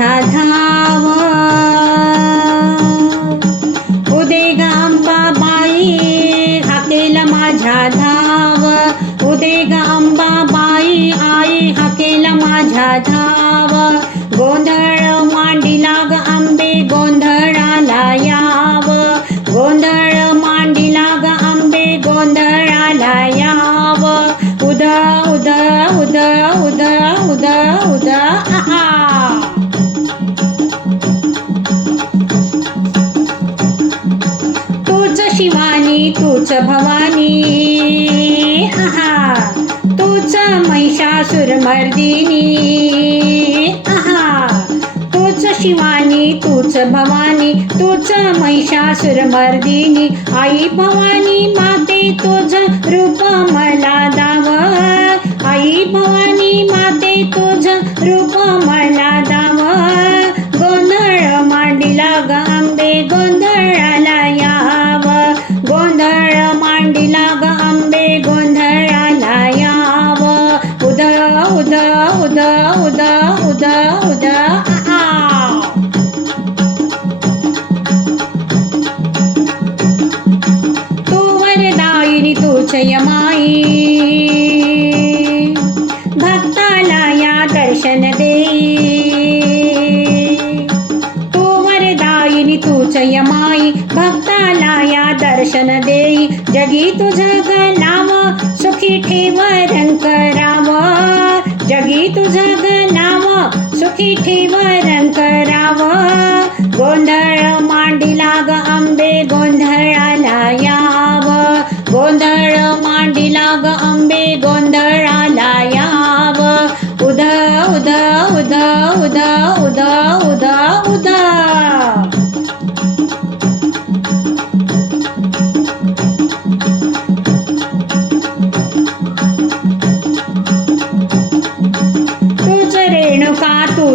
माझ्या धाव उदे गांबाबाई हाकेला माझ्या धाव उदे आई हाकेला माझ्या धाव गोंधळ भवानी आहा तूच महिषासुर मर्दिनी आहा तूच शिवानी तूच भवानी तूच महिषासुर मर्दिनी आई भवानी माते तुझ रूप मला दाव आई भवानी मा la दर्शन देई जगी तुझ नाव सुखी ठेव रंग राव जगी नाव सुखी ठेव रंग गोंधळ मांडी लाग आंबे गोंधळाला याव गोंधळ मांडी लाग आंबे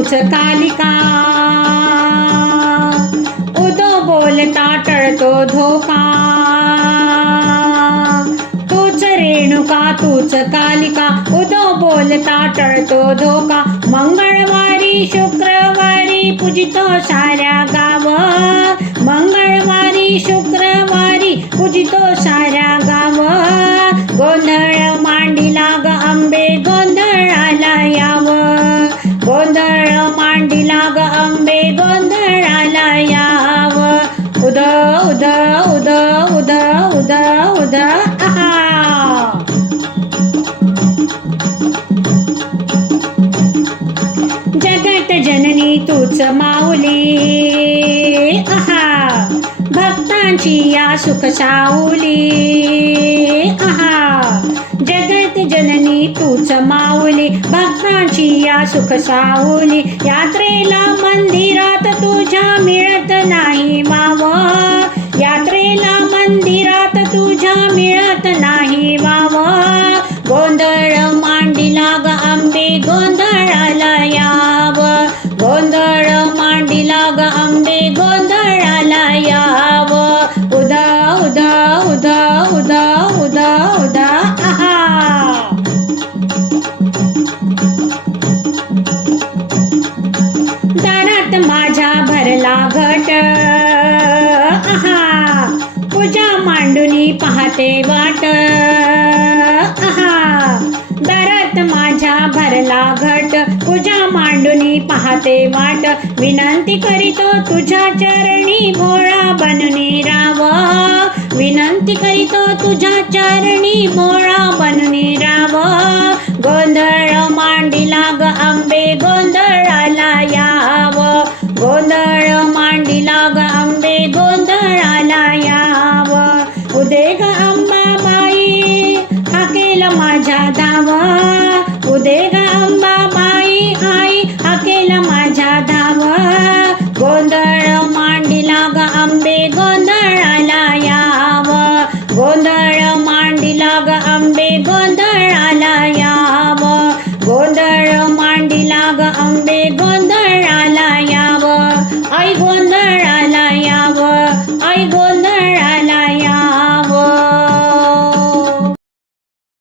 उच उदो बोलता टळतो धोका तूच रेणुका तूच कालिका उदो बोलता टळतो धोका मंगळवारी शुक्रवारी पूजितो साऱ्या गाव मंगळवारी शुक्रवारी पूजितो साऱ्या जगत जननी तूच माऊली आहा भक्तांची या सुख साऊली आहा जगत जननी तूच माऊली भक्तांची या सुख साऊली यात्रेला मंदिरात तुझ्या मिळत नाही मावा दरत वाट दरात माझ्या भरला घट तुझ्या मांडुनी पाहते वाट विनंती करीतो तुझ्या चरणी भोळा बनणे राव विनंती करीतो तुझ्या चरणी भोळा